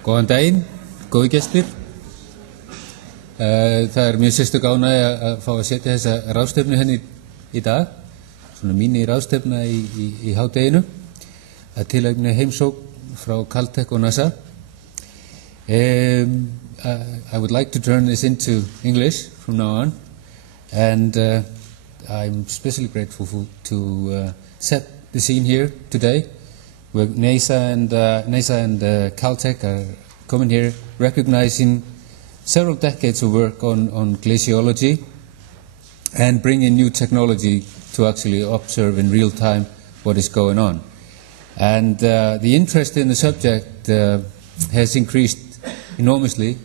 Góðan daginn, góðu gestir. Það mjög sérstök ánægja að fá að setja þessa ráðstefnu henni í dag, svona mínu ráðstefna í hádeginu, að tilefni heimsókn frá Caltech og NASA. I would like to turn this into English from now on, and I'm especially grateful to set the scene here today, where NASA and Caltech are coming here, recognizing several decades of work on glaciology and bringing new technology to actually observe in real time what is going on. And the interest in the subject has increased enormously,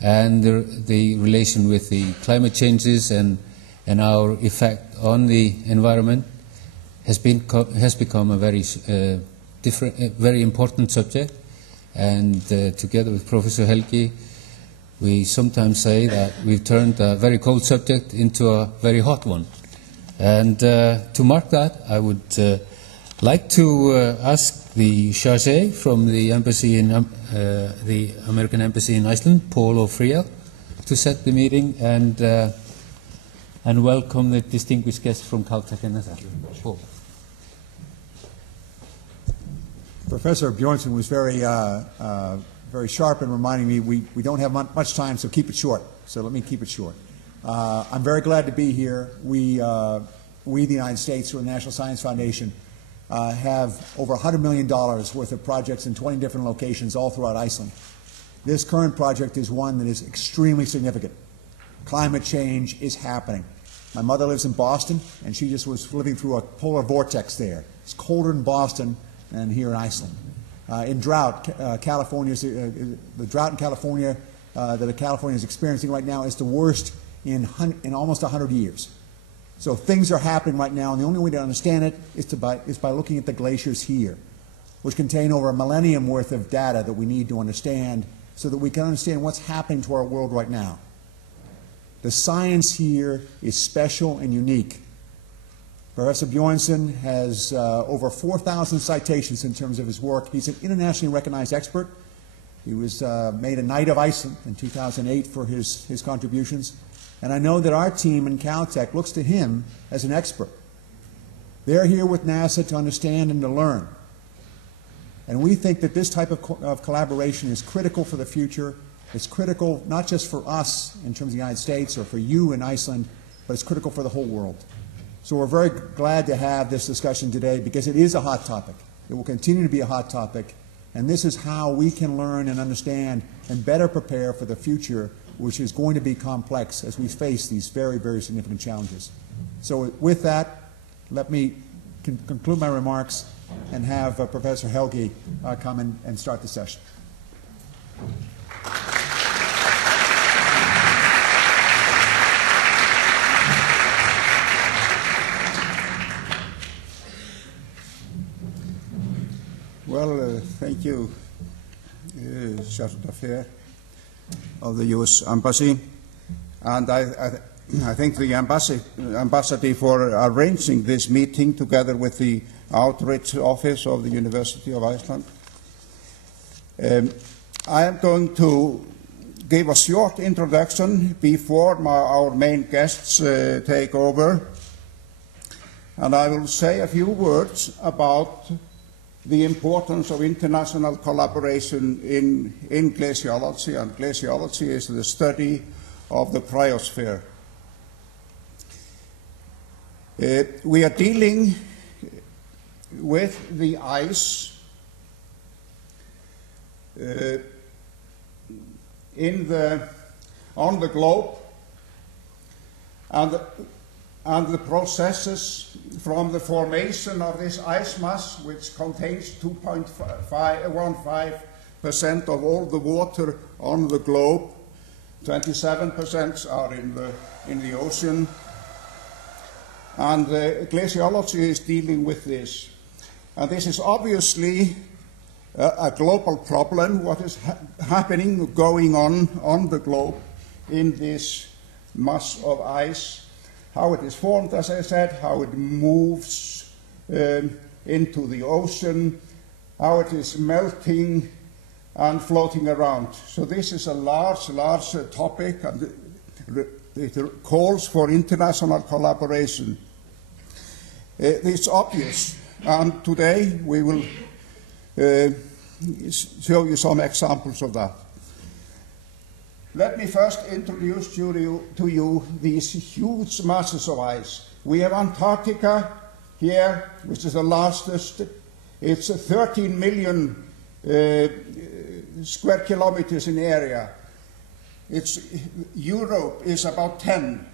and the relation with the climate changes and our effect on the environment has become a very very important subject. And together with Professor Helgi, we sometimes say that we've turned a very cold subject into a very hot one. And to mark that, I would like to ask the chargé from the embassy in the American Embassy in Iceland, Paul O'Friel, to set the meeting and welcome the distinguished guests from Caltech and NASA. Paul. Professor Bjornsson was very sharp in reminding me we don't have much time, so keep it short. So let me keep it short. I'm very glad to be here. We, the United States, through the National Science Foundation, have over $100 million worth of projects in 20 different locations all throughout Iceland. This current project is one that is extremely significant. Climate change is happening. My mother lives in Boston, and she just was living through a polar vortex there. It's colder in Boston than here in Iceland. In drought, the drought in California that California is experiencing right now is the worst in almost 100 years. So things are happening right now, and the only way to understand it is by looking at the glaciers here, which contain over a millennium worth of data that we need to understand so that we can understand what's happening to our world right now. The science here is special and unique. Professor Bjornsson has over 4,000 citations in terms of his work. He's an internationally recognized expert. He was made a Knight of Iceland in 2008 for his contributions. And I know that our team in Caltech looks to him as an expert. They're here with NASA to understand and to learn. And we think that this type of collaboration is critical for the future. It's critical not just for us in terms of the United States or for you in Iceland, but it's critical for the whole world. So we're very glad to have this discussion today because it is a hot topic. It will continue to be a hot topic. And this is how we can learn and understand and better prepare for the future, which is going to be complex as we face these very, very significant challenges. So with that, let me conclude my remarks and have Professor Helgi come and start the session. Well, thank you, Charge d'Affaires of the U.S. Embassy, and I thank the Ambassador for arranging this meeting together with the Outreach Office of the University of Iceland. I am going to give a short introduction before our main guests take over, and I will say a few words about the importance of international collaboration in glaciology, and glaciology is the study of the cryosphere. We are dealing with the ice on the globe, and the processes from the formation of this ice mass, which contains 2.15% of all the water on the globe. 27% are in the ocean. And glaciology is dealing with this. And this is obviously a global problem, what is happening, going on the globe in this mass of ice. How it is formed, as I said, how it moves into the ocean, how it is melting and floating around. So this is a large topic, and it calls for international collaboration. It's obvious, and today we will show you some examples of that. Let me first introduce to you these huge masses of ice. We have Antarctica here, which is the largest. It's 13 million square kilometers in area. Europe is about 10.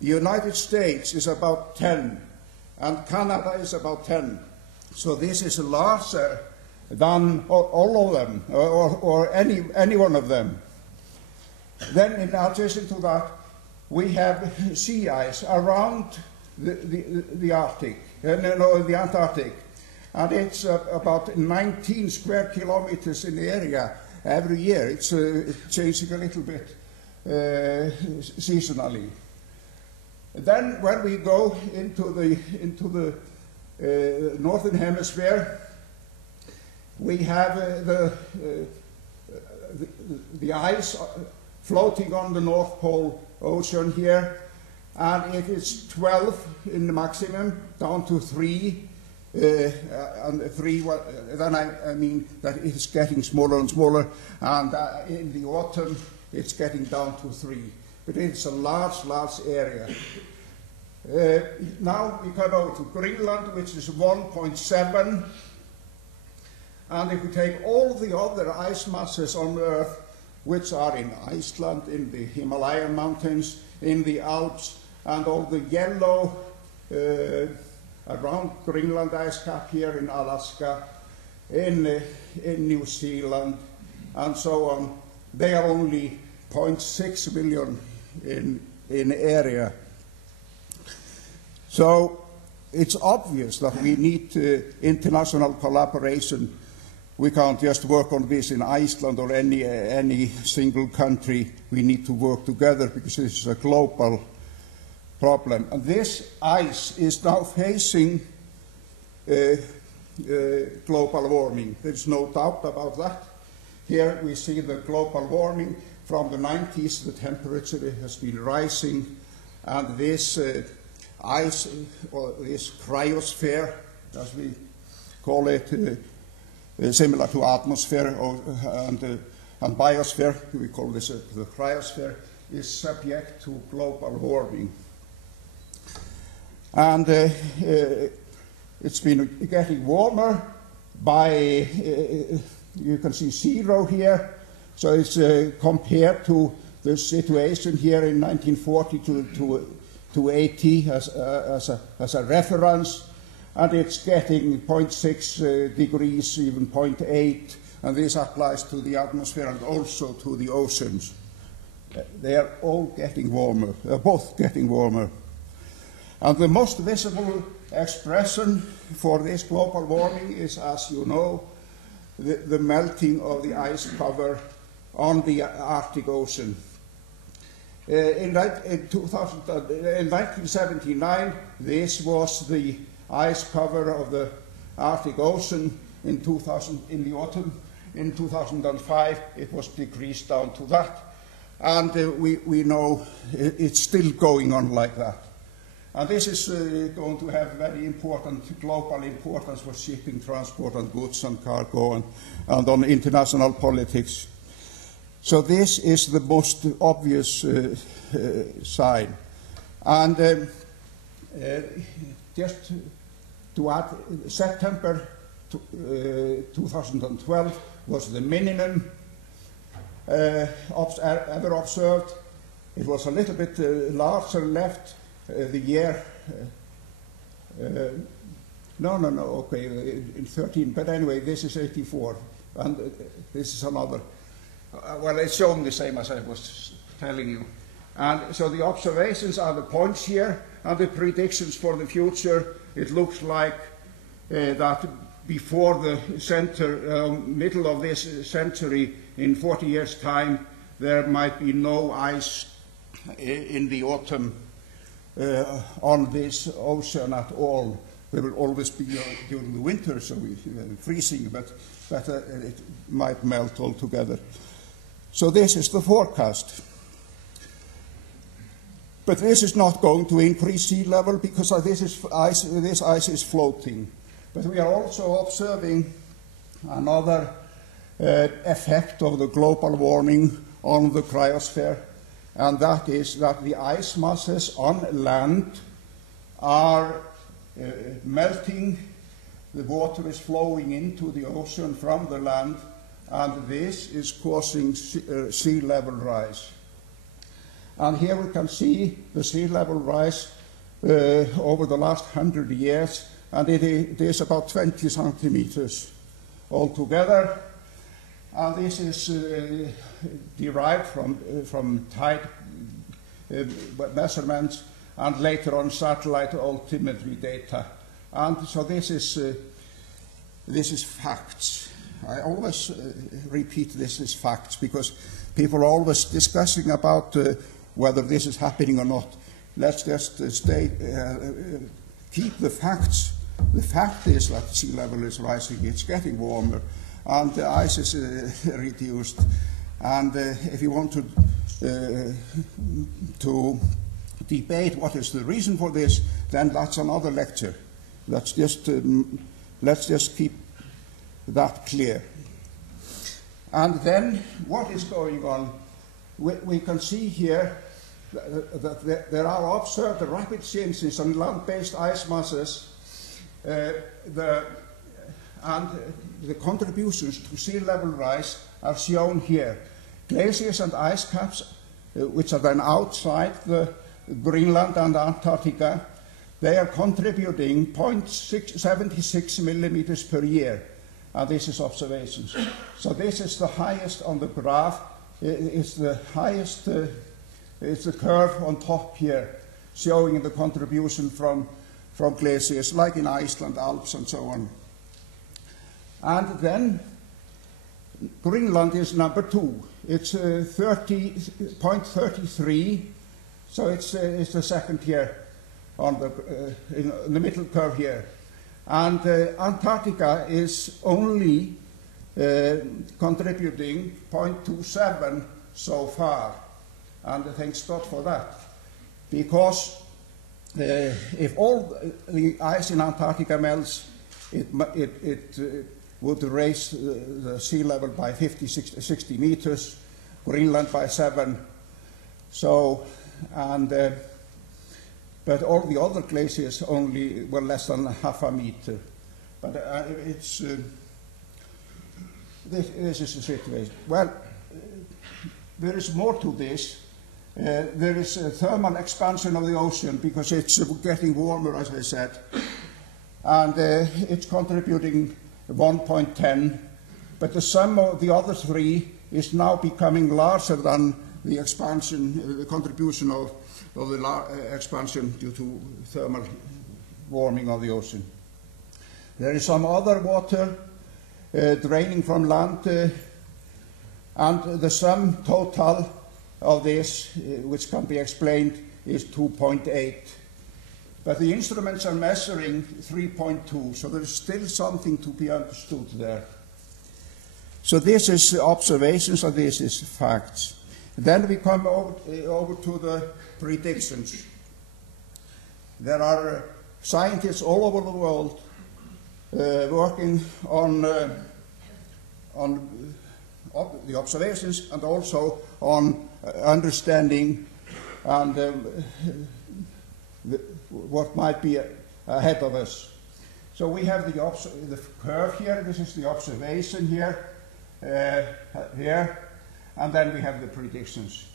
The United States is about 10. And Canada is about 10. So this is larger than all of them, or any one of them. Then in addition to that, we have sea ice around the Arctic, the Antarctic. And it's about 19 square kilometers in the area every year. It's changing a little bit seasonally. Then when we go into the northern hemisphere, we have the ice floating on the North Pole Ocean here, and it is 12 in the maximum, down to 3. And 3, then I mean that it is getting smaller and smaller, and in the autumn it's getting down to 3. But it's a large area. Now we come over to Greenland, which is 1.7. And if we take all the other ice masses on Earth, which are in Iceland, in the Himalayan mountains, in the Alps, and all the yellow around Greenland ice cap here in Alaska, in New Zealand, and so on, they are only 0.6 million in area. So it's obvious that we need international collaboration. We can't just work on this in Iceland or any single country. We need to work together because this is a global problem. And this ice is now facing global warming. There's no doubt about that. Here we see the global warming. From the 90s, the temperature has been rising, and this ice, or this cryosphere, as we call it, similar to atmosphere and biosphere, we call this the cryosphere, is subject to global warming. And it's been getting warmer by, you can see 0 here, so it's compared to the situation here in 1940 to 80 as a reference, and it's getting 0.6 degrees, even 0.8, and this applies to the atmosphere and also to the oceans. They are all getting warmer, both getting warmer. And the most visible expression for this global warming is, as you know, the melting of the ice cover on the Arctic Ocean. In 1979, this was the ice cover of the Arctic Ocean in the autumn. In 2005, it was decreased down to that. And we know it's still going on like that. And this is going to have very important global importance for shipping, transport, and goods and cargo, and on international politics. So this is the most obvious sign. And just to add, September 2012 was the minimum ever observed. It was a little bit larger left the year. Okay, in 13, but anyway, this is 84, and this is another. Well, it's showing the same as I was telling you. And so the observations are the points here, and the predictions for the future. It looks like that before the middle of this century, in 40 years' time, there might be no ice in the autumn on this ocean at all. There will always be during the winter, so freezing, but that it might melt altogether. So this is the forecast. But this is not going to increase sea level because this ice is floating. But we are also observing another effect of the global warming on the cryosphere, and that is that the ice masses on land are melting. The water is flowing into the ocean from the land, and this is causing sea level rise. And here we can see the sea level rise over the last 100 years, and it is about 20 centimeters altogether. And this is derived from tide measurements and later on satellite altimetry data. And so this is facts. I always repeat this is facts because people are always discussing about whether this is happening or not. Let's just keep the facts. The fact is that sea level is rising, it's getting warmer, and the ice is reduced. And if you want to debate what is the reason for this, then that's another lecture. Let's just keep that clear. And then what is going on? We can see here that there are observed rapid changes in land-based ice masses, and the contributions to sea level rise are shown here. Glaciers and ice caps, which are then outside the Greenland and Antarctica, they are contributing 0.76 millimeters per year, and this is observations. So this is the highest on the graph. It's the highest. It's the curve on top here, showing the contribution from glaciers, like in Iceland, Alps, and so on. And then Greenland is number 2. It's 30.33, so it's the second here on in the middle curve here. And Antarctica is only contributing 0.27 so far. And thanks God for that, because if all the ice in Antarctica melts, it would raise the sea level by 60 meters, Greenland by 7. So, but all the other glaciers only were less than half a meter. But this is the situation. Well, there is more to this. There is a thermal expansion of the ocean because it's getting warmer, as I said, and it's contributing 1.10, but the sum of the other three is now becoming larger than the expansion, the contribution of the expansion due to thermal warming of the ocean. There is some other water draining from land, and the sum total of this, which can be explained, is 2.8. But the instruments are measuring 3.2, so there is still something to be understood there. So this is observations, and this is facts. Then we come over to the predictions. There are scientists all over the world working on the observations and also on understanding and what might be ahead of us. So we have the curve here. This is the observation here, and then we have the predictions.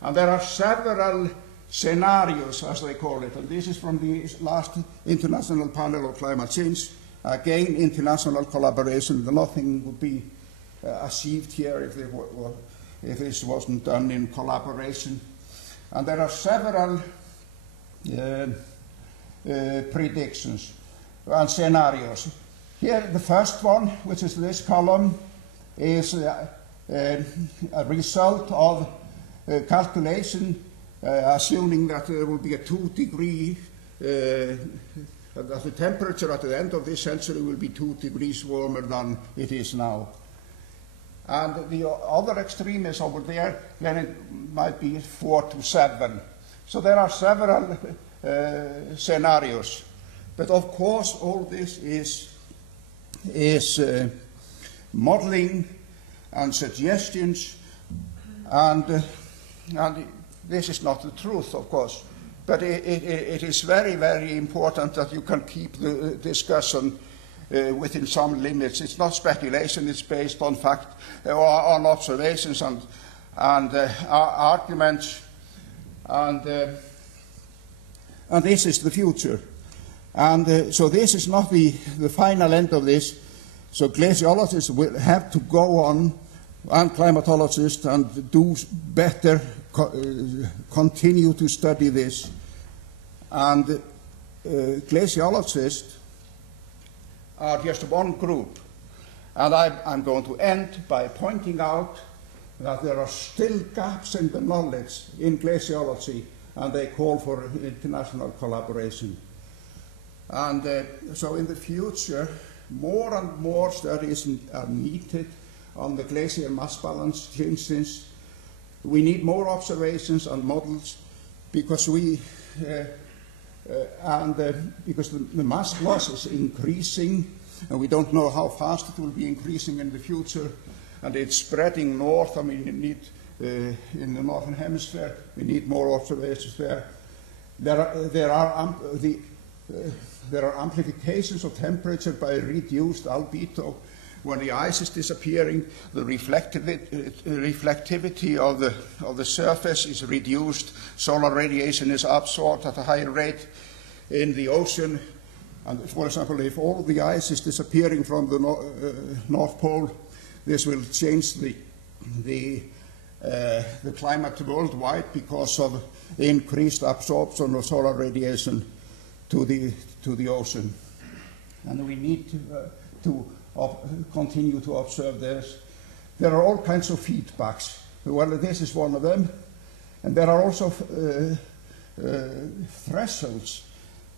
And there are several scenarios, as they call it, and this is from the last International Panel on Climate Change. Again, international collaboration. Nothing would be achieved here if this wasn't done in collaboration. And there are several predictions and scenarios. Here, the first one, which is this column, is a result of calculation assuming that there will be a 2-degree that the temperature at the end of this century will be 2 degrees warmer than it is now. And the other extreme is over there, then it might be 4 to 7. So there are several scenarios. But of course, all this is modeling and suggestions, and this is not the truth, of course. But it is very, very important that you can keep the discussion within some limits. It's not speculation, it's based on fact, or on observations and arguments, and this is the future. And so this is not the final end of this. So glaciologists will have to go on, and climatologists, and do better, continue to study this. And glaciologists are just one group. And I'm going to end by pointing out that there are still gaps in the knowledge in glaciology, and they call for international collaboration. And so in the future, more and more studies are needed on the glacier mass balance changes. We need more observations and models because because the mass loss is increasing, and we don't know how fast it will be increasing in the future, and it's spreading north. I mean, you need in the northern hemisphere, we need more observations there. There are amplifications of temperature by reduced albedo. When the ice is disappearing, the reflectivity of the surface is reduced. Solar radiation is absorbed at a higher rate in the ocean. And for example, if all the ice is disappearing from the North Pole, this will change the climate worldwide because of increased absorption of solar radiation to the ocean. And we need to continue to observe this. There are all kinds of feedbacks. Well, this is one of them. And there are also thresholds.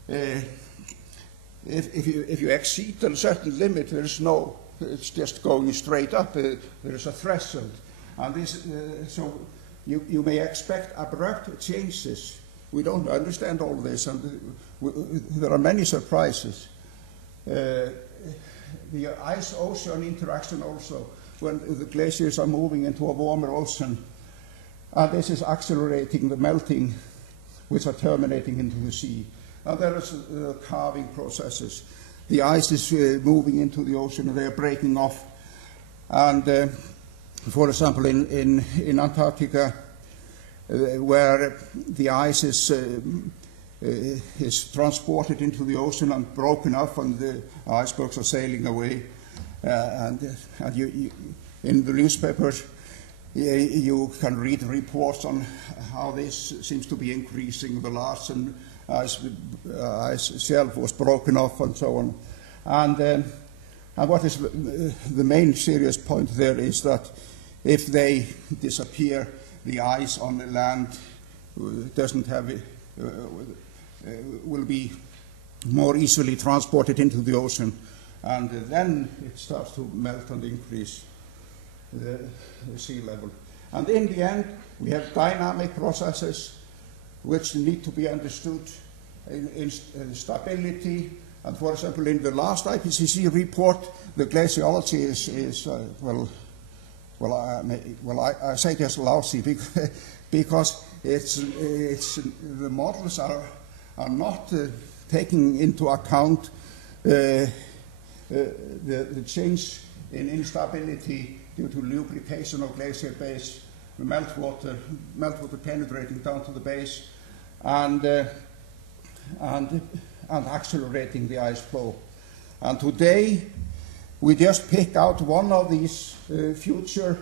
If you exceed a certain limit, it's just going straight up. There is a threshold. And this, so you may expect abrupt changes. We don't understand all this, and there are many surprises. The ice-ocean interaction also, when the glaciers are moving into a warmer ocean, and this is accelerating the melting, which are terminating into the sea. And there is calving processes. The ice is moving into the ocean, and they are breaking off. And for example, in Antarctica, where the ice is transported into the ocean and broken up, and the icebergs are sailing away. And you, in the newspapers, you can read reports on how this seems to be increasing. The Larsen ice shelf was broken off, and so on. And what is the main serious point there is that if they disappear, the ice on the land doesn't have will be more easily transported into the ocean, and then it starts to melt and increase the sea level. And in the end, we have dynamic processes which need to be understood in stability. And for example, in the last IPCC report, the glaciology is I say just lousy because the models are not taking into account the change in instability due to lubrication of glacier base, meltwater penetrating down to the base, and accelerating the ice flow. And today, we just pick out one of these future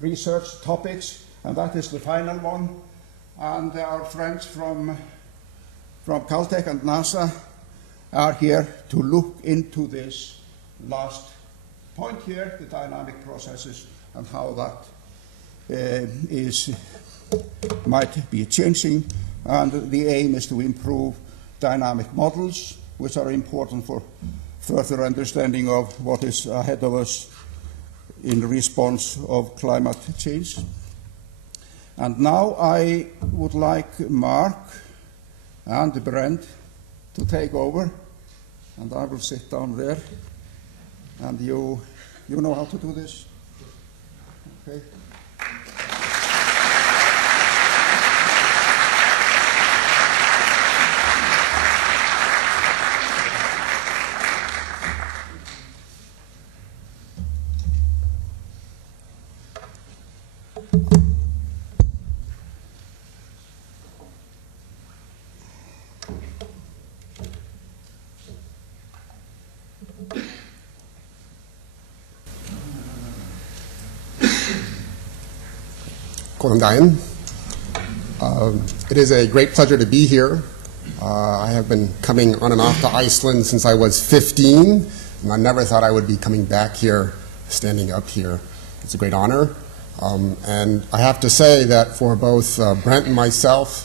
research topics, and that is the final one. And our friends from Caltech and NASA are here to look into this last point here, the dynamic processes, and how that might be changing. And the aim is to improve dynamic models which are important for further understanding of what is ahead of us in response of climate change. And now I would like Mark and Brent to take over, and I will sit down there. And you know how to do this? Okay. It is a great pleasure to be here. I have been coming on and off to Iceland since I was 15, and I never thought I would be coming back here, standing up here. It's a great honor. And I have to say that for both Brent and myself,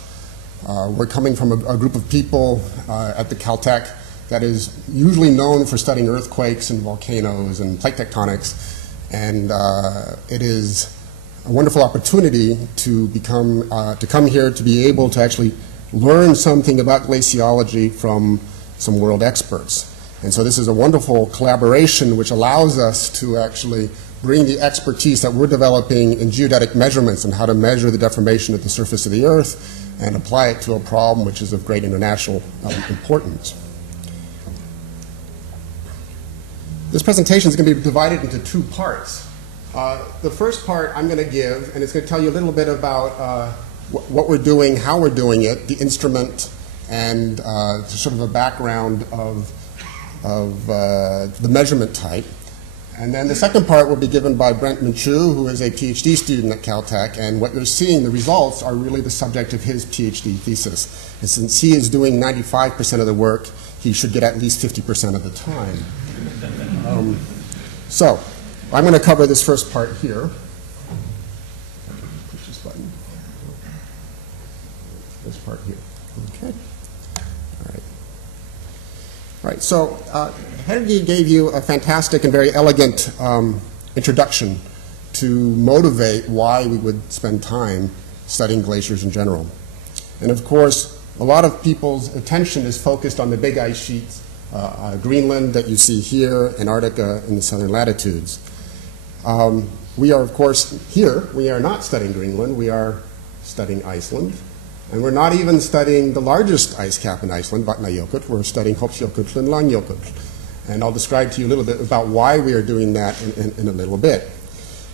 we're coming from a group of people at the Caltech that is usually known for studying earthquakes and volcanoes and plate tectonics, and it is a wonderful opportunity to come here to be able to actually learn something about glaciology from some world experts. And so this is a wonderful collaboration which allows us to actually bring the expertise that we're developing in geodetic measurements and how to measure the deformation of the surface of the Earth and apply it to a problem which is of great international importance. This presentation is going to be divided into two parts. The first part I'm going to give, and it's going to tell you a little bit about what we're doing, how we're doing it, the instrument, and sort of a background of the measurement type. And then the second part will be given by Brent Minchu, who is a PhD student at Caltech, and what you're seeing, the results, are really the subject of his PhD thesis. And since he is doing 95% of the work, he should get at least 50% of the time. So I'm going to cover this first part here. Push this button. This part here. Okay. All right. So Helgi gave you a fantastic and very elegant introduction to motivate why we would spend time studying glaciers in general. And of course, a lot of people's attention is focused on the big ice sheets, Greenland that you see here, Antarctica in the southern latitudes. We are, of course, here. We are not studying Greenland. We are studying Iceland. And we're not even studying the largest ice cap in Iceland, Vatnajökull. We're studying Hofsjökull and Langjökull. And I'll describe to you a little bit about why we are doing that in a little bit.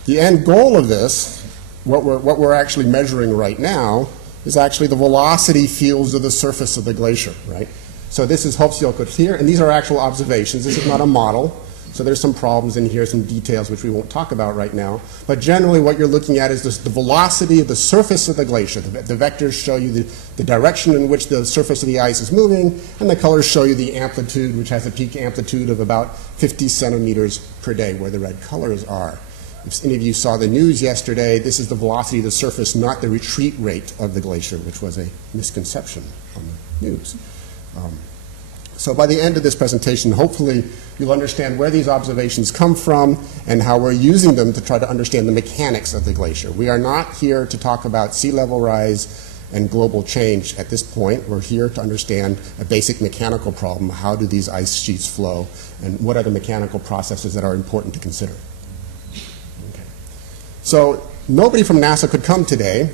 The end goal of this, what we're actually measuring right now, is actually the velocity fields of the surface of the glacier, right? So this is Hofsjökull here, and these are actual observations. This is not a model. So there's some problems in here, some details which we won't talk about right now. But generally what you're looking at is the velocity of the surface of the glacier. The vectors show you the direction in which the surface of the ice is moving, and the colors show you the amplitude, which has a peak amplitude of about 50 centimeters per day, where the red colors are. If any of you saw the news yesterday, this is the velocity of the surface, not the retreat rate of the glacier, which was a misconception on the news. So by the end of this presentation, hopefully you'll understand where these observations come from and how we're using them to try to understand the mechanics of the glacier. We are not here to talk about sea level rise and global change at this point. We're here to understand a basic mechanical problem. How do these ice sheets flow, and what are the mechanical processes that are important to consider? Okay. So nobody from NASA could come today.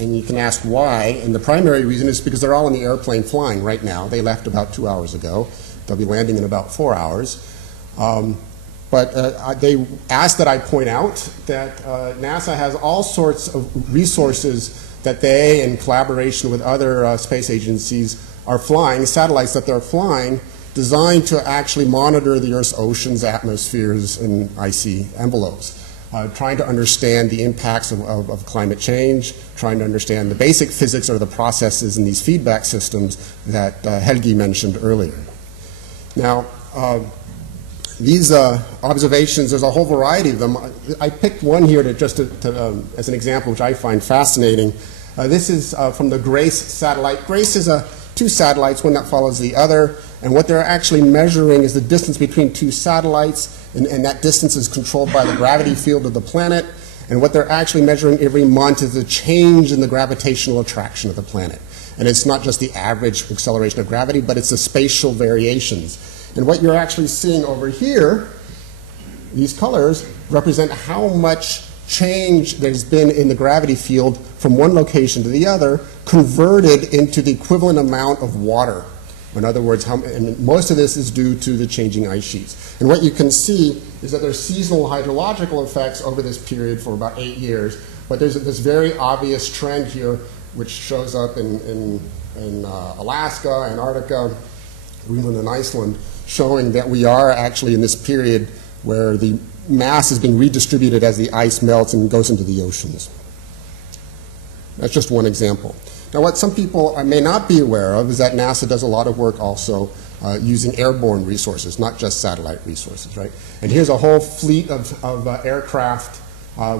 And you can ask why, and the primary reason is because they're all in the airplane flying right now. They left about 2 hours ago. They'll be landing in about 4 hours. But they asked that I point out that NASA has all sorts of resources that they, in collaboration with other space agencies, are flying, satellites that they're flying, designed to actually monitor the Earth's oceans, atmospheres, and icy envelopes. Trying to understand the impacts of climate change, trying to understand the basic physics or the processes in these feedback systems that Helgi mentioned earlier. Now, these observations, there's a whole variety of them. I picked one here as an example, which I find fascinating. This is from the GRACE satellite. GRACE is two satellites, one that follows the other. And what they're actually measuring is the distance between two satellites, and that distance is controlled by the gravity field of the planet. And what they're actually measuring every month is the change in the gravitational attraction of the planet. And it's not just the average acceleration of gravity, but it's the spatial variations. And what you're actually seeing over here, these colors, represent how much change there's been in the gravity field from one location to the other, converted into the equivalent amount of water. In other words, and most of this is due to the changing ice sheets. And what you can see is that there's seasonal hydrological effects over this period for about 8 years, but there's this very obvious trend here which shows up in Alaska, Antarctica, Greenland, and Iceland, showing that we are actually in this period where the mass is being redistributed as the ice melts and goes into the oceans. That's just one example. Now, what some people may not be aware of is that NASA does a lot of work also using airborne resources, not just satellite resources, right? And here's a whole fleet of aircraft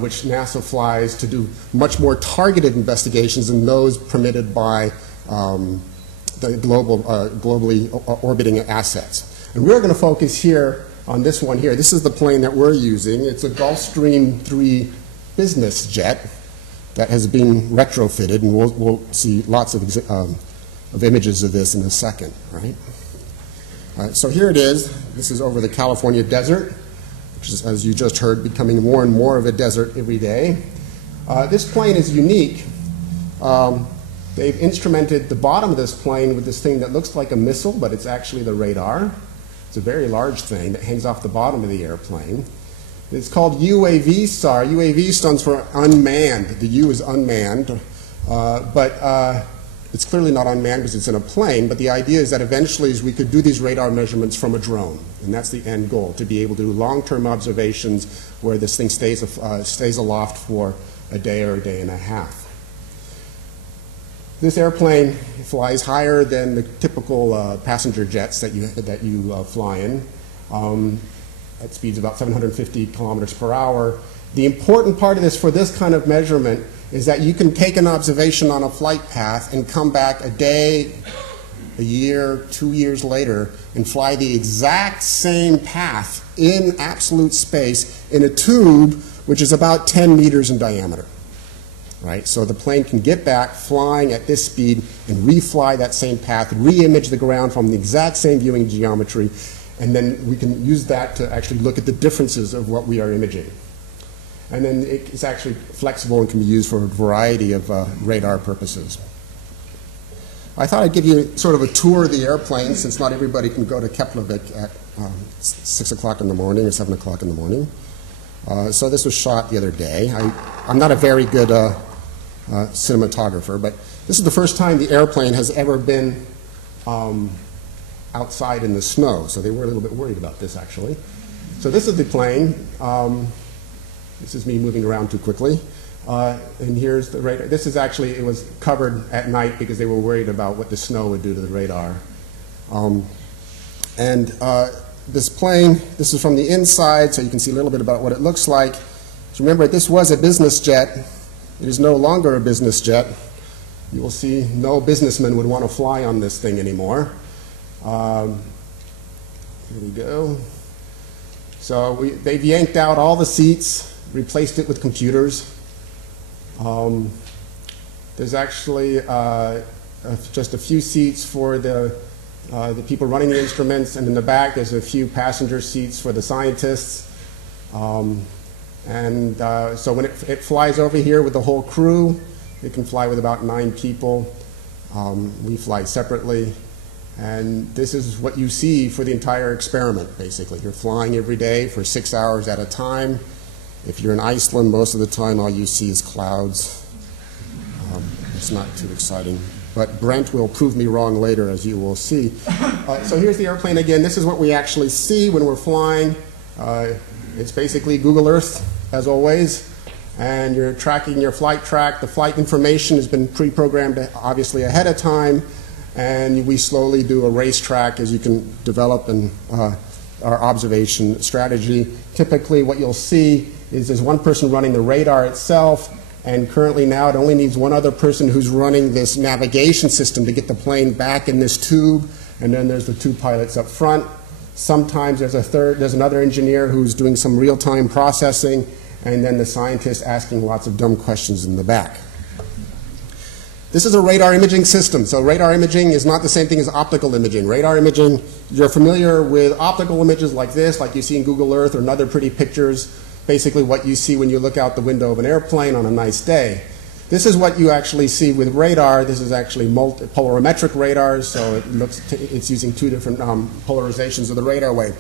which NASA flies to do much more targeted investigations than those permitted by the globally orbiting assets. And we're going to focus here on this one here. This is the plane that we're using. It's a Gulfstream 3 business jet that has been retrofitted, and we'll see lots of images of this in a second, right? So here it is. This is over the California desert, which is, as you just heard, becoming more and more of a desert every day. This plane is unique. They've instrumented the bottom of this plane with this thing that looks like a missile, but it's actually the radar. It's a very large thing that hangs off the bottom of the airplane. It's called UAV SAR. UAV stands for unmanned. The U is unmanned, but it's clearly not unmanned because it's in a plane. But the idea is that eventually we could do these radar measurements from a drone, and that's the end goal, to be able to do long-term observations where this thing stays aloft for a day or a day and a half. This airplane flies higher than the typical passenger jets that you fly in. At speeds about 750 kilometers per hour. The important part of this for this kind of measurement is that you can take an observation on a flight path and come back a day, a year, 2 years later and fly the exact same path in absolute space in a tube which is about 10 meters in diameter. Right? So the plane can get back flying at this speed and refly that same path, re-image the ground from the exact same viewing geometry, and then we can use that to actually look at the differences of what we are imaging. And then it's actually flexible and can be used for a variety of radar purposes. I thought I'd give you sort of a tour of the airplane, since not everybody can go to Keflavik at 6 o'clock in the morning or 7 o'clock in the morning. So this was shot the other day. I'm not a very good cinematographer, but this is the first time the airplane has ever been outside in the snow, so they were a little bit worried about this, actually. So this is the plane. This is me moving around too quickly. And here's the radar. This is actually, it was covered at night because they were worried about what the snow would do to the radar. This plane, this is from the inside, so you can see a little bit about what it looks like. So remember, this was a business jet. It is no longer a business jet. You will see no businessman would want to fly on this thing anymore. Here we go. So they've yanked out all the seats, replaced it with computers. There's actually just a few seats for the people running the instruments, and in the back there's a few passenger seats for the scientists. So when it flies over here with the whole crew, it can fly with about 9 people. We fly separately. And this is what you see for the entire experiment, basically. You're flying every day for 6 hours at a time. If you're in Iceland, most of the time all you see is clouds. It's not too exciting. But Brent will prove me wrong later, as you will see. So here's the airplane again. This is what we actually see when we're flying. It's basically Google Earth, as always. And you're tracking your flight track. The flight information has been pre-programmed, obviously, ahead of time. And we slowly do a racetrack as you can develop our observation strategy. Typically, what you'll see is there's one person running the radar itself, and currently now it only needs one other person who's running this navigation system to get the plane back in this tube and then there's the two pilots up front. Sometimes there's another engineer who's doing some real-time processing, and then the scientist asking lots of dumb questions in the back. This is a radar imaging system. So radar imaging is not the same thing as optical imaging. Radar imaging, you're familiar with optical images like this, like you see in Google Earth or in other pretty pictures, basically what you see when you look out the window of an airplane on a nice day. This is what you actually see with radar. This is actually polarimetric radar, so it's using two different polarizations of the radar wave.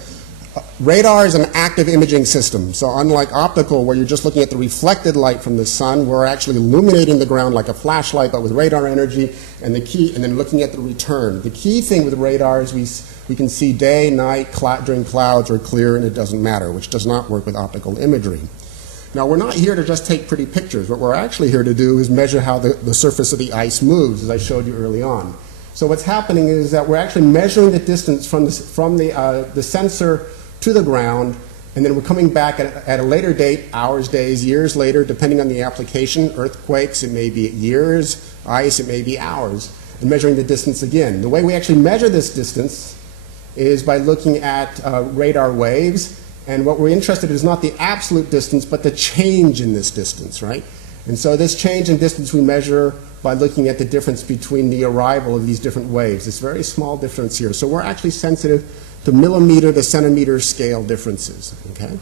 Radar is an active imaging system, so unlike optical, where you're just looking at the reflected light from the sun, we're actually illuminating the ground like a flashlight, but with radar energy, and then looking at the return. The key thing with radar is we can see day, night, during clouds, or clear, and it doesn't matter, which does not work with optical imagery. Now, we're not here to just take pretty pictures. What we're actually here to do is measure how the surface of the ice moves, as I showed you early on. So what's happening is that we're actually measuring the distance from the sensor to the ground, and then we're coming back at a later date, hours, days, years later, depending on the application. Earthquakes, it may be years. Ice, it may be hours, and measuring the distance again. The way we actually measure this distance is by looking at radar waves, and what we're interested in is not the absolute distance, but the change in this distance, right? And so this change in distance we measure by looking at the difference between the arrival of these different waves, this very small difference here. So we're actually sensitive to millimeter to centimeter scale differences, okay?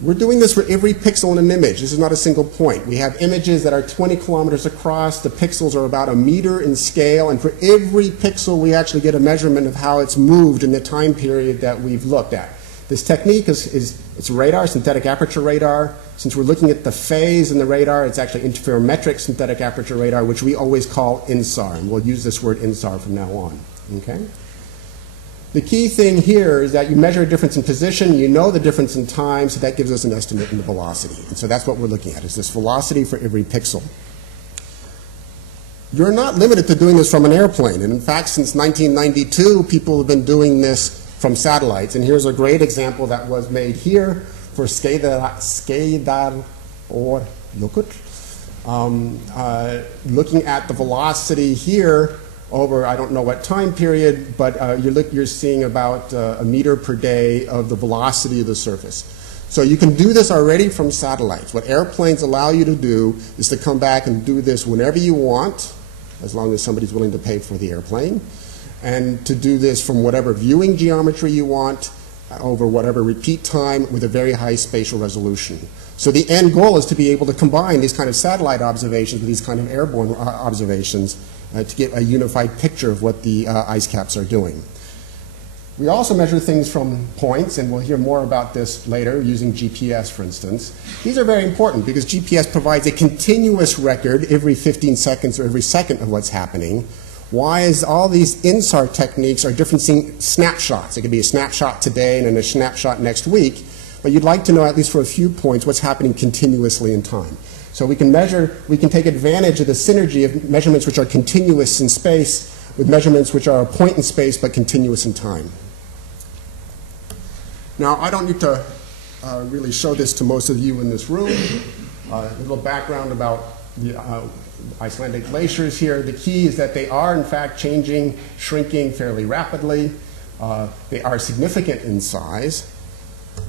We're doing this for every pixel in an image. This is not a single point. We have images that are 20 kilometers across. The pixels are about 1 meter in scale, and for every pixel we actually get a measurement of how it's moved in the time period that we've looked at. This technique it's radar, synthetic aperture radar. Since we're looking at the phase in the radar, it's actually interferometric synthetic aperture radar, which we always call INSAR, and we'll use this word INSAR from now on, okay? The key thing here is that you measure a difference in position, you know the difference in time, so that gives us an estimate in the velocity. And so that's what we're looking at, is this velocity for every pixel. You're not limited to doing this from an airplane. And in fact, since 1992, people have been doing this from satellites. And here's a great example that was made here for Skeidar or Yokut. Looking at the velocity here over, I don't know what time period, but you're seeing about 1 meter per day of the velocity of the surface. So you can do this already from satellites. What airplanes allow you to do is to come back and do this whenever you want, as long as somebody's willing to pay for the airplane, and to do this from whatever viewing geometry you want, over whatever repeat time, with a very high spatial resolution. So the end goal is to be able to combine these kind of satellite observations with these kind of airborne observations to get a unified picture of what the ice caps are doing. We also measure things from points, and we'll hear more about this later, using GPS, for instance. These are very important because GPS provides a continuous record every 15 seconds or every second of what's happening. Why is all these INSAR techniques are different snapshots? It could be a snapshot today and then a snapshot next week, but you'd like to know, at least for a few points, what's happening continuously in time. So we can take advantage of the synergy of measurements which are continuous in space with measurements which are a point in space but continuous in time. Now, I don't need to really show this to most of you in this room. A little background about the Icelandic glaciers here. The key is that they are, in fact, changing, shrinking fairly rapidly. They are significant in size.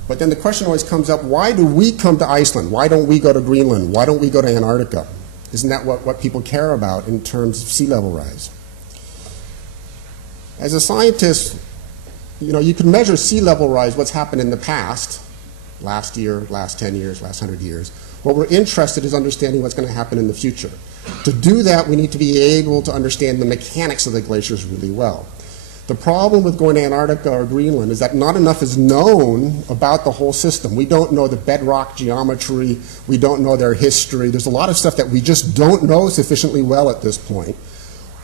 But then the question always comes up, why do we come to Iceland? Why don't we go to Greenland? Why don't we go to Antarctica? Isn't that what people care about in terms of sea level rise? As a scientist, you can measure sea level rise, what's happened in the past, last year, last 10 years, last 100 years. What we're interested in is understanding what's going to happen in the future. To do that, we need to be able to understand the mechanics of the glaciers really well. The problem with going to Antarctica or Greenland is that not enough is known about the whole system. We don't know the bedrock geometry. We don't know their history. There's a lot of stuff that we just don't know sufficiently well at this point.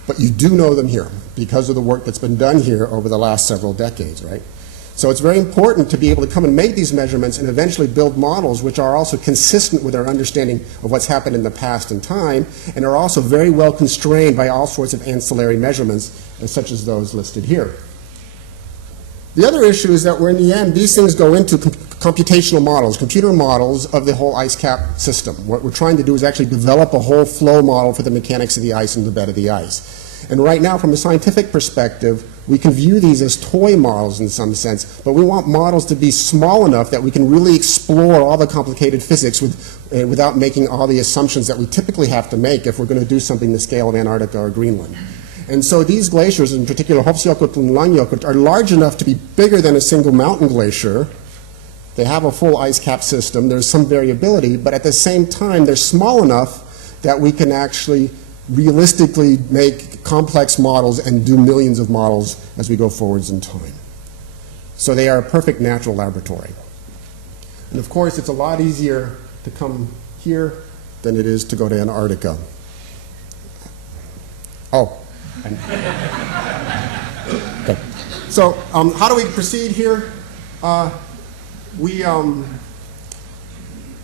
But you do know them here because of the work that's been done here over the last several decades, right? So it's very important to be able to come and make these measurements and eventually build models which are also consistent with our understanding of what's happened in the past and time, and are also very well constrained by all sorts of ancillary measurements, such as those listed here. The other issue is that in the end, these things go into computational models, computer models of the whole ice cap system. What we're trying to do is actually develop a whole flow model for the mechanics of the ice and the bed of the ice. And right now, from a scientific perspective, we can view these as toy models in some sense, but we want models to be small enough that we can really explore all the complicated physics without making all the assumptions that we typically have to make if we're going to do something the scale of Antarctica or Greenland. And so these glaciers, in particular Hofsjökull and Langjökull, are large enough to be bigger than a single mountain glacier. They have a full ice cap system. There's some variability, but at the same time, they're small enough that we can actually realistically make complex models and do millions of models as we go forwards in time. So they are a perfect natural laboratory. And of course, it's a lot easier to come here than it is to go to Antarctica. Oh. Okay. So how do we proceed here?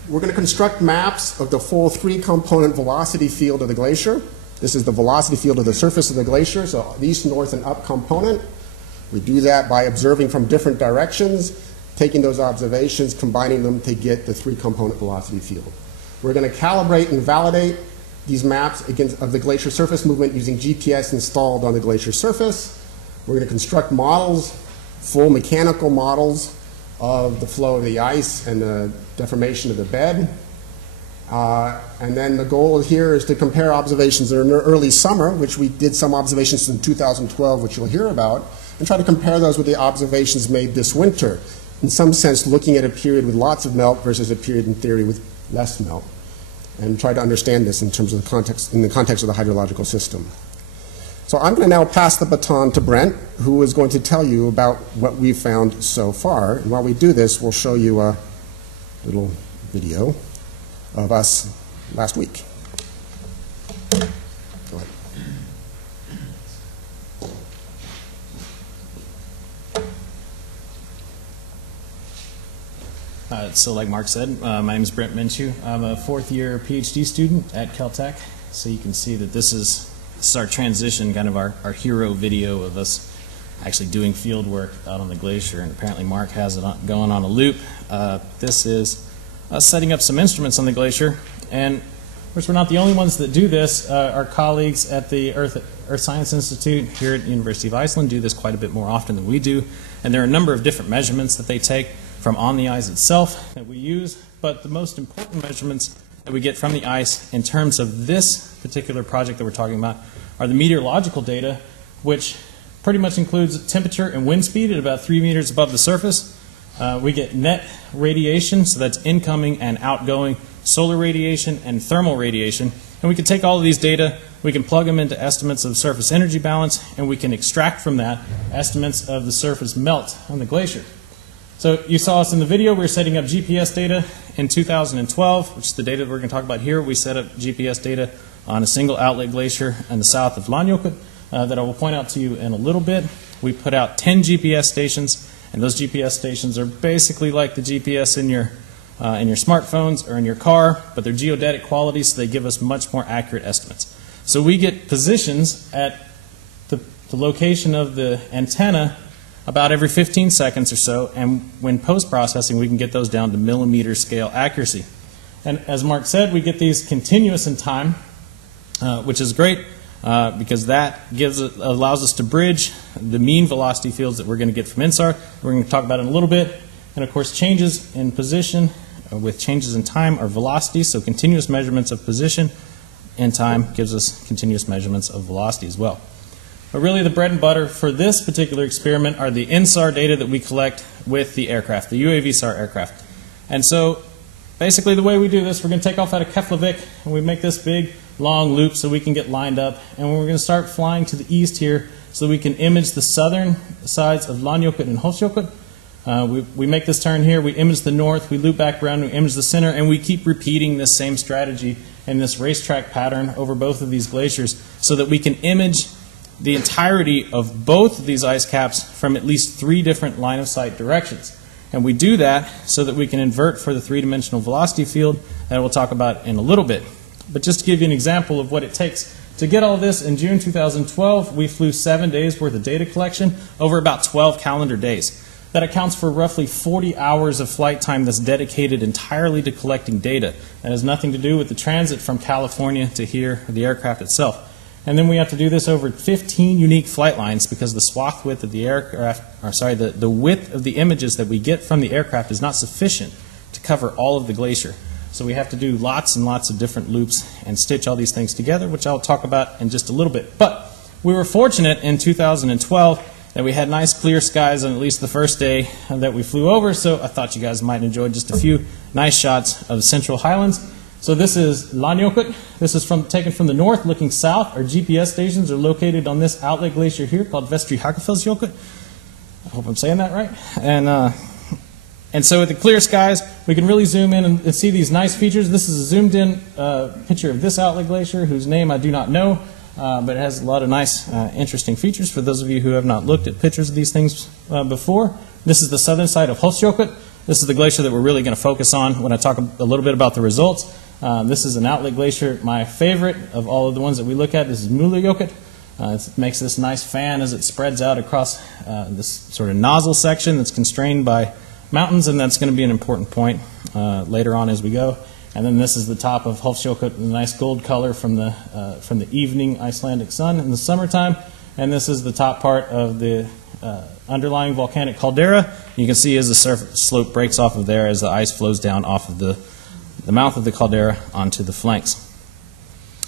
We're going to construct maps of the full 3-component velocity field of the glacier. This is the velocity field of the surface of the glacier, so east, north, and up component. We do that by observing from different directions, taking those observations, combining them to get the 3-component velocity field. We're going to calibrate and validate these maps of the glacier surface movement using GPS installed on the glacier surface. We're going to construct models, full mechanical models, of the flow of the ice and the deformation of the bed. And then the goal here is to compare observations in the early summer, which we did some observations in 2012, which you'll hear about, and try to compare those with the observations made this winter. In some sense, looking at a period with lots of melt versus a period in theory with less melt, and try to understand this in terms of the context, in the context of the hydrological system. So I'm going to now pass the baton to Brent, who is going to tell you about what we've found so far. And while we do this, we'll show you a little video of us last week. Go ahead. So like Mark said, my name is Brent Minshew. I'm a 4th-year PhD student at Caltech. So you can see that this is our transition, kind of our hero video of us actually doing field work out on the glacier, and apparently Mark has it going on a loop. This is us setting up some instruments on the glacier, and of course we're not the only ones that do this. Our colleagues at the Earth Science Institute here at the University of Iceland do this quite a bit more often than we do, and there are a number of different measurements that they take from on the ice itself that we use, but the most important measurements that we get from the ice in terms of this particular project that we're talking about are the meteorological data, which pretty much includes temperature and wind speed at about 3 meters above the surface. We get net radiation, so that's incoming and outgoing solar radiation and thermal radiation. And we can take all of these data, we can plug them into estimates of surface energy balance, and we can extract from that estimates of the surface melt on the glacier. So you saw us in the video, we were setting up GPS data in 2012, which is the data that we're going to talk about here. We set up GPS data on a single outlet glacier in the south of Langjökull that I will point out to you in a little bit. We put out 10 GPS stations, and those GPS stations are basically like the GPS in your smartphones or in your car, but they're geodetic quality, so they give us much more accurate estimates. So we get positions at the location of the antenna about every 15 seconds or so, and when post-processing, we can get those down to millimeter scale accuracy. And as Mark said, we get these continuous in time, which is great because that allows us to bridge the mean velocity fields that we're going to get from INSAR. We're going to talk about it in a little bit. And of course, changes in position with changes in time are velocity, so continuous measurements of position in time gives us continuous measurements of velocity as well. But really the bread and butter for this particular experiment are the INSAR data that we collect with the aircraft, the UAVSAR aircraft. And so basically the way we do this, we're going to take off out of Keflavik, and we make this big long loop so we can get lined up. And we're going to start flying to the east here so we can image the southern sides of Langjökull and Hofsjökull. We make this turn here, we image the north, we loop back around, we image the center, and we keep repeating this same strategy in this racetrack pattern over both of these glaciers so that we can image the entirety of both of these ice caps from at least 3 different line-of-sight directions. And we do that so that we can invert for the 3-dimensional velocity field that we'll talk about in a little bit. But just to give you an example of what it takes to get all this, in June 2012, we flew 7 days worth of data collection over about 12 calendar days. That accounts for roughly 40 hours of flight time that's dedicated entirely to collecting data. That has nothing to do with the transit from California to here, or the aircraft itself. And then we have to do this over 15 unique flight lines because the swath width of the aircraft, or sorry, the width of the images that we get from the aircraft is not sufficient to cover all of the glacier. So we have to do lots and lots of different loops and stitch all these things together, which I'll talk about in just a little bit. But we were fortunate in 2012 that we had nice clear skies on at least the first day that we flew over, so I thought you guys might enjoy just a few nice shots of the Central Highlands. So this is Lánjökull. This is taken from the north looking south. Our GPS stations are located on this outlet glacier here called Vestri-Hakafellsjökull. I hope I'm saying that right. And so with the clear skies, we can really zoom in and see these nice features. This is a zoomed in picture of this outlet glacier, whose name I do not know, but it has a lot of nice, interesting features for those of you who have not looked at pictures of these things before. This is the southern side of Hofsjökull. This is the glacier that we're really going to focus on when I talk a little bit about the results. This is an outlet glacier, my favorite of all of the ones that we look at. This is Múlajökull. It makes this nice fan as it spreads out across this sort of nozzle section that's constrained by mountains, and that's going to be an important point later on as we go. And then this is the top of Hofsjökull, the nice gold color from the evening Icelandic sun in the summertime. And this is the top part of the underlying volcanic caldera. You can see as the surface slope breaks off of there as the ice flows down off of the mouth of the caldera onto the flanks.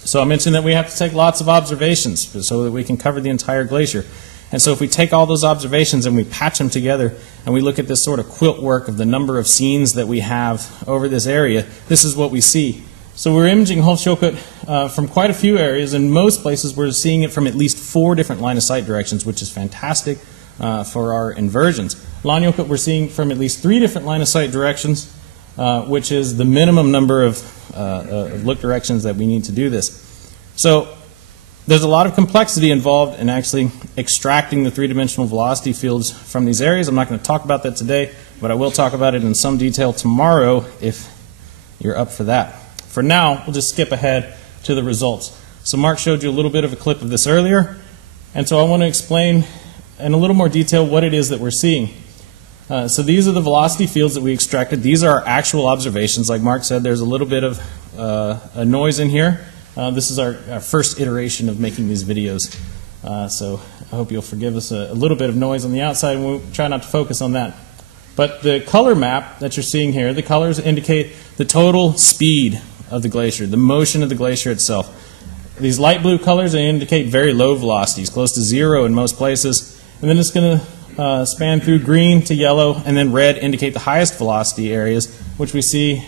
So I mentioned that we have to take lots of observations so that we can cover the entire glacier. And so if we take all those observations and we patch them together and we look at this sort of quilt work of the number of scenes that we have over this area, this is what we see. So we're imaging Hofsjökull from quite a few areas. In most places we're seeing it from at least 4 different line of sight directions, which is fantastic for our inversions. Lánjökull we're seeing from at least 3 different line of sight directions, which is the minimum number of look directions that we need to do this. So there's a lot of complexity involved in actually extracting the 3-dimensional velocity fields from these areas. I'm not going to talk about that today, but I will talk about it in some detail tomorrow if you're up for that. For now, we'll just skip ahead to the results. So Mark showed you a little bit of a clip of this earlier, and so I want to explain in a little more detail what it is that we're seeing. So these are the velocity fields that we extracted. These are our actual observations. Like Mark said, there's a little bit of a noise in here. This is our first iteration of making these videos. So I hope you'll forgive us a little bit of noise on the outside, and we'll try not to focus on that. But the color map that you're seeing here, the colors indicate the total speed of the glacier, the motion of the glacier itself. These light blue colors, they indicate very low velocities, close to 0 in most places. And then it's going to span through green to yellow, and then red indicate the highest velocity areas, which we see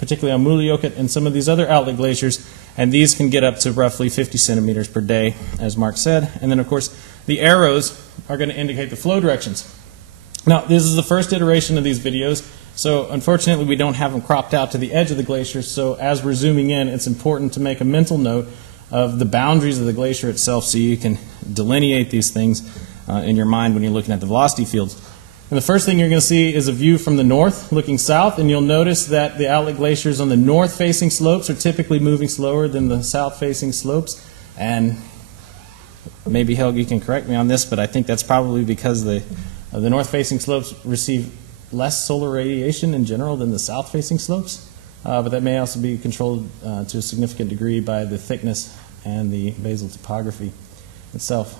particularly on Múlajökull and some of these other outlet glaciers. And these can get up to roughly 50 centimeters per day, as Mark said. And then, of course, the arrows are going to indicate the flow directions. Now, this is the first iteration of these videos, so unfortunately we don't have them cropped out to the edge of the glacier. So as we're zooming in, it's important to make a mental note of the boundaries of the glacier itself so you can delineate these things in your mind when you're looking at the velocity fields. And the first thing you're going to see is a view from the north looking south, and you'll notice that the outlet glaciers on the north-facing slopes are typically moving slower than the south-facing slopes. And maybe Helgi can correct me on this, but I think that's probably because the north-facing slopes receive less solar radiation in general than the south-facing slopes. But that may also be controlled to a significant degree by the thickness and the basal topography itself.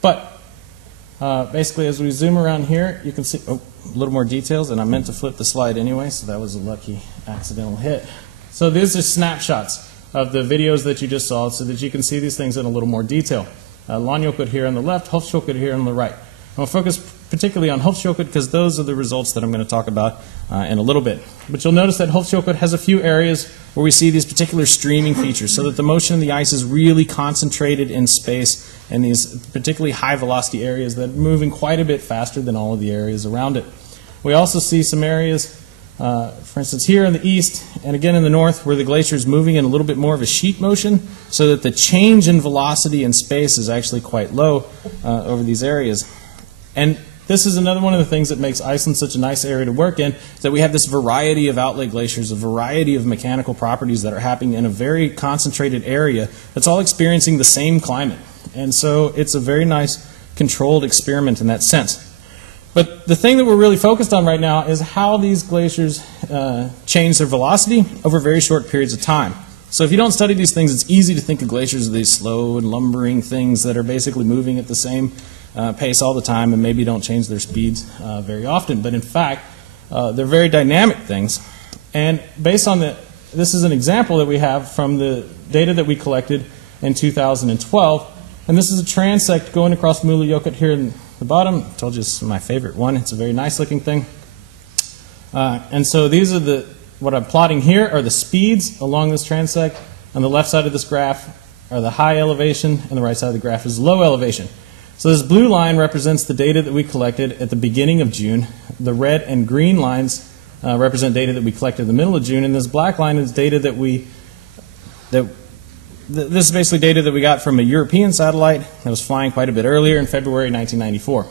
But basically, as we zoom around here, you can see a little more details, and I meant to flip the slide anyway, so that was a lucky accidental hit. So these are snapshots of the videos that you just saw so that you can see these things in a little more detail. Lánjökull here on the left, Hofsjökull here on the right. I'll focus particularly on Hofsjökull because those are the results that I'm going to talk about in a little bit. But you'll notice that Hofsjökull has a few areas where we see these particular streaming features so that the motion of the ice is really concentrated in space in these particularly high velocity areas that are moving quite a bit faster than all of the areas around it. We also see some areas, for instance, here in the east and again in the north where the glacier is moving in a little bit more of a sheet motion so that the change in velocity in space is actually quite low over these areas. And this is another one of the things that makes Iceland such a nice area to work in, is that we have this variety of outlet glaciers, a variety of mechanical properties that are happening in a very concentrated area that's all experiencing the same climate. And so it's a very nice controlled experiment in that sense. But the thing that we're really focused on right now is how these glaciers change their velocity over very short periods of time. So if you don't study these things, it's easy to think of glaciers as these slow and lumbering things that are basically moving at the same pace all the time and maybe don't change their speeds very often. But in fact, they're very dynamic things. And based on this is an example that we have from the data that we collected in 2012. And this is a transect going across Jökull here in the bottom. I told you this is my favorite one. It's a very nice looking thing. And so these are what I'm plotting here are the speeds along this transect. On the left side of this graph are the high elevation, and the right side of the graph is low elevation. So this blue line represents the data that we collected at the beginning of June. The red and green lines represent data that we collected in the middle of June, and this black line is data this is basically data that we got from a European satellite that was flying quite a bit earlier in February 1994.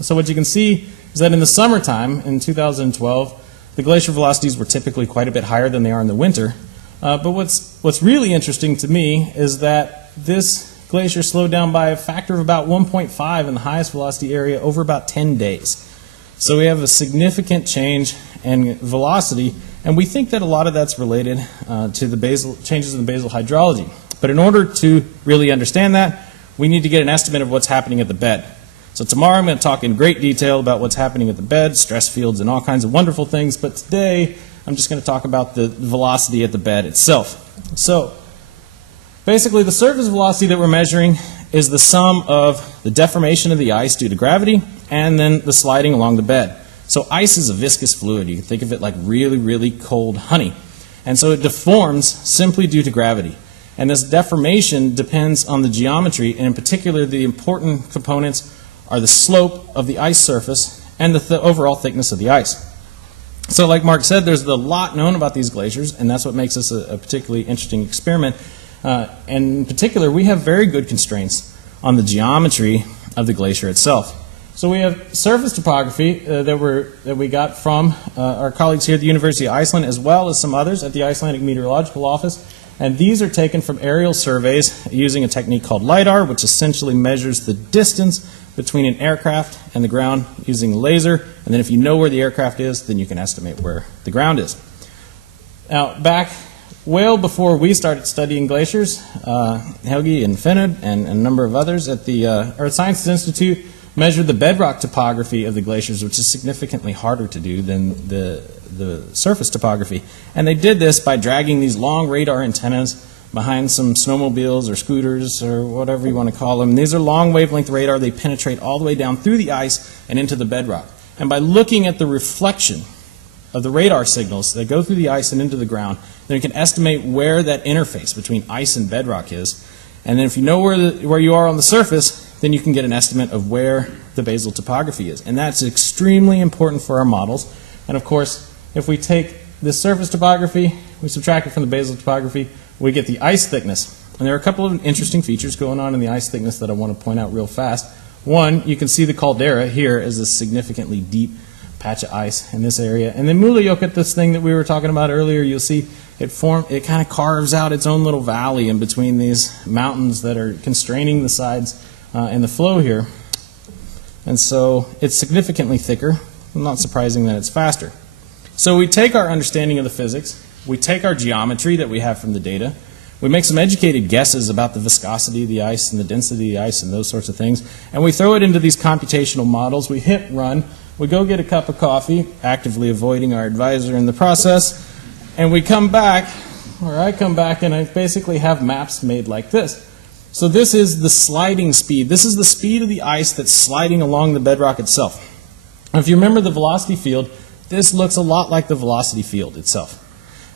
So what you can see is that in the summertime, in 2012, the glacier velocities were typically quite a bit higher than they are in the winter. But what's really interesting to me is that this glacier slowed down by a factor of about 1.5 in the highest velocity area over about 10 days. So we have a significant change in velocity, and we think that a lot of that's related to the changes in the basal hydrology. But in order to really understand that, we need to get an estimate of what's happening at the bed. So tomorrow I'm going to talk in great detail about what's happening at the bed, stress fields, and all kinds of wonderful things. But today I'm just going to talk about the velocity at the bed itself. So basically the surface velocity that we're measuring is the sum of the deformation of the ice due to gravity and then the sliding along the bed. So ice is a viscous fluid. You can think of it like really, really cold honey. And so it deforms simply due to gravity. And this deformation depends on the geometry, and in particular the important components are the slope of the ice surface and the overall thickness of the ice. So like Mark said, there's a lot known about these glaciers, and that's what makes this a particularly interesting experiment. And in particular, we have very good constraints on the geometry of the glacier itself. So we have surface topography that we got from our colleagues here at the University of Iceland, as well as some others at the Icelandic Meteorological Office. And these are taken from aerial surveys using a technique called LiDAR, which essentially measures the distance between an aircraft and the ground using a laser. And then if you know where the aircraft is, then you can estimate where the ground is. Now, back well before we started studying glaciers, Helgi and Finnod and a number of others at the Earth Sciences Institute measured the bedrock topography of the glaciers, which is significantly harder to do than the surface topography. And they did this by dragging these long radar antennas behind some snowmobiles or scooters or whatever you want to call them. These are long wavelength radar. They penetrate all the way down through the ice and into the bedrock. And by looking at the reflection of the radar signals that go through the ice and into the ground, then you can estimate where that interface between ice and bedrock is. And then if you know where you are on the surface, then you can get an estimate of where the basal topography is. And that's extremely important for our models. And of course, if we take this surface topography, we subtract it from the basal topography, we get the ice thickness. And there are a couple of interesting features going on in the ice thickness that I want to point out real fast. One, you can see the caldera here as a significantly deep patch of ice in this area. And then Jökull, this thing that we were talking about earlier, you'll see it kind of carves out its own little valley in between these mountains that are constraining the sides and the flow here. And so it's significantly thicker. Not surprising that it's faster. So we take our understanding of the physics, we take our geometry that we have from the data, we make some educated guesses about the viscosity of the ice and the density of the ice and those sorts of things, and we throw it into these computational models. We hit run, we go get a cup of coffee, actively avoiding our advisor in the process, and we come back, or I come back, and I basically have maps made like this. So this is the sliding speed. This is the speed of the ice that's sliding along the bedrock itself. And if you remember the velocity field, this looks a lot like the velocity field itself.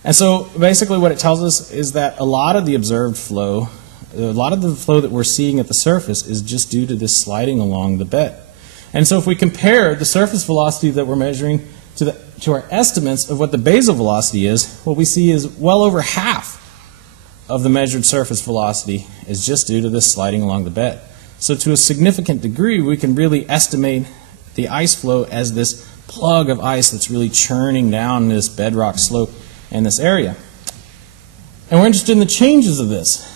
And so basically what it tells us is that a lot of the observed flow, a lot of the flow that we're seeing at the surface is just due to this sliding along the bed. And so if we compare the surface velocity that we're measuring to our estimates of what the basal velocity is, what we see is well over half of the measured surface velocity is just due to this sliding along the bed. So to a significant degree, we can really estimate the ice flow as this plug of ice that's really churning down this bedrock slope in this area. And we're interested in the changes of this,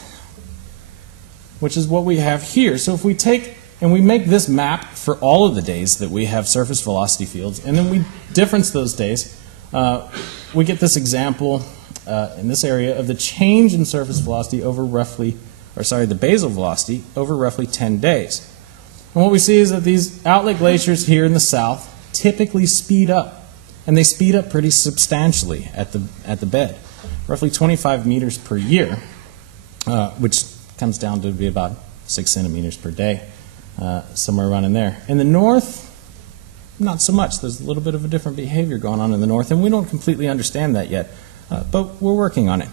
which is what we have here. So if we take and we make this map for all of the days that we have surface velocity fields, and then we difference those days, we get this example in this area of the change in surface velocity over roughly, the basal velocity over roughly 10 days. And what we see is that these outlet glaciers here in the south typically speed up, and they speed up pretty substantially at the bed, roughly 25 meters per year, which comes down to be about 6 centimeters per day, somewhere around in there. In the north, not so much. There's a little bit of a different behavior going on in the north, and we don't completely understand that yet, but we're working on it.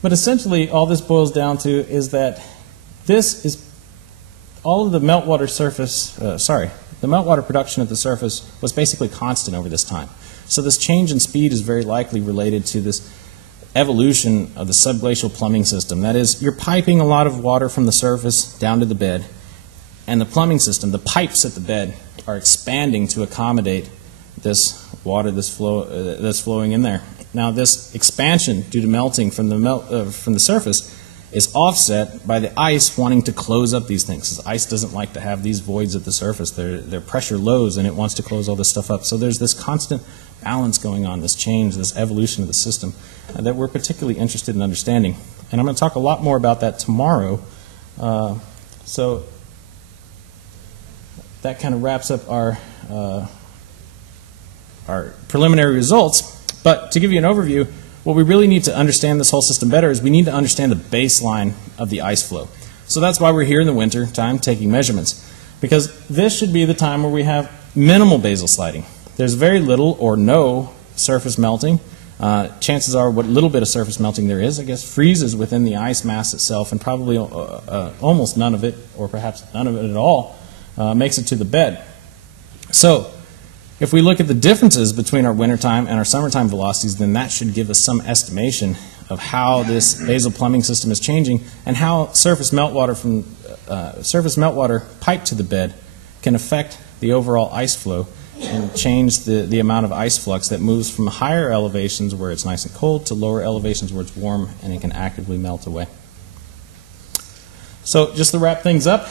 But essentially, all this boils down to is that this is all of the meltwater surface, the meltwater production at the surface was basically constant over this time. So this change in speed is very likely related to this evolution of the subglacial plumbing system. That is, you're piping a lot of water from the surface down to the bed, and the plumbing system, the pipes at the bed, are expanding to accommodate this water that's flowing in there. Now, this expansion due to melting from the surface is offset by the ice wanting to close up these things. Because ice doesn't like to have these voids at the surface. They're pressure lows, and it wants to close all this stuff up. So there's this constant balance going on, this change, this evolution of the system that we're particularly interested in understanding. And I'm going to talk a lot more about that tomorrow. So that kind of wraps up our preliminary results. But to give you an overview, what we really need to understand this whole system better is we need to understand the baseline of the ice flow. So that's why we're here in the winter time taking measurements, because this should be the time where we have minimal basal sliding. There's very little or no surface melting. Chances are what little bit of surface melting there is, I guess, freezes within the ice mass itself, and probably almost none of it, or perhaps none of it at all, makes it to the bed. So if we look at the differences between our wintertime and our summertime velocities, then that should give us some estimation of how this basal plumbing system is changing and how surface meltwater piped to the bed can affect the overall ice flow and change the amount of ice flux that moves from higher elevations where it's nice and cold to lower elevations where it's warm and it can actively melt away. So just to wrap things up,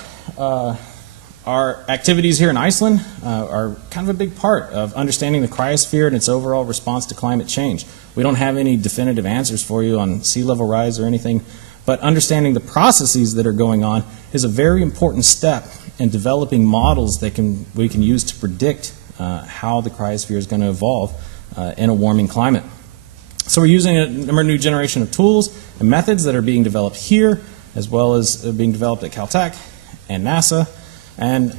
our activities here in Iceland are kind of a big part of understanding the cryosphere and its overall response to climate change. We don't have any definitive answers for you on sea level rise or anything, but understanding the processes that are going on is a very important step in developing models that we can use to predict how the cryosphere is going to evolve in a warming climate. So we're using a new generation of tools and methods that are being developed here, as well as being developed at Caltech and NASA. And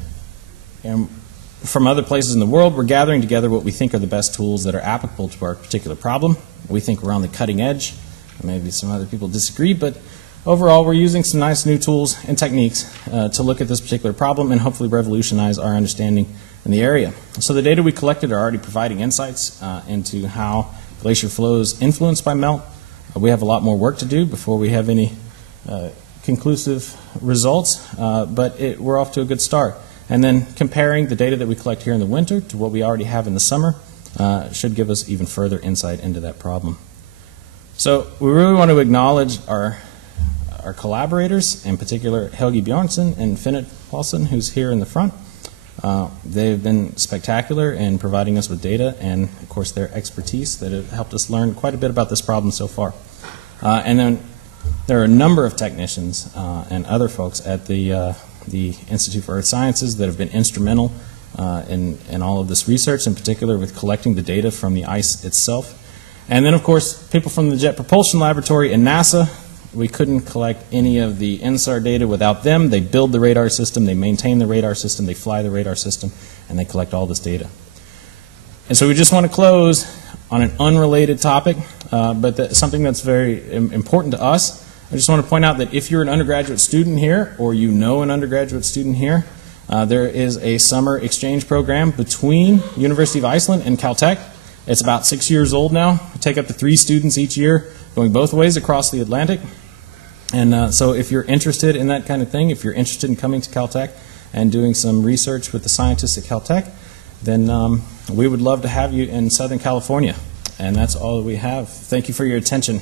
from other places in the world, we're gathering together what we think are the best tools that are applicable to our particular problem. We think we're on the cutting edge. Maybe some other people disagree, but overall we're using some nice new tools and techniques to look at this particular problem and hopefully revolutionize our understanding in the area. So the data we collected are already providing insights into how glacier flow is influenced by melt. We have a lot more work to do before we have any conclusive results, but we're off to a good start. And then comparing the data that we collect here in the winter to what we already have in the summer should give us even further insight into that problem. So we really want to acknowledge our collaborators, in particular Helgi Bjornsson and Finnit Paulsen, who's here in the front. They've been spectacular in providing us with data and, of course, their expertise that have helped us learn quite a bit about this problem so far. And then there are a number of technicians and other folks at the Institute for Earth Sciences that have been instrumental in all of this research, in particular with collecting the data from the ice itself. And then, of course, people from the Jet Propulsion Laboratory and NASA. We couldn't collect any of the INSAR data without them. They build the radar system, they maintain the radar system, they fly the radar system, and they collect all this data. And so we just want to close on an unrelated topic, but something that's very important to us. I just want to point out that if you're an undergraduate student here, or you know an undergraduate student here, there is a summer exchange program between University of Iceland and Caltech. It's about 6 years old now. We take up to 3 students each year, going both ways across the Atlantic. And so if you're interested in that kind of thing, if you're interested in coming to Caltech and doing some research with the scientists at Caltech, then we would love to have you in Southern California. And that's all that we have. Thank you for your attention.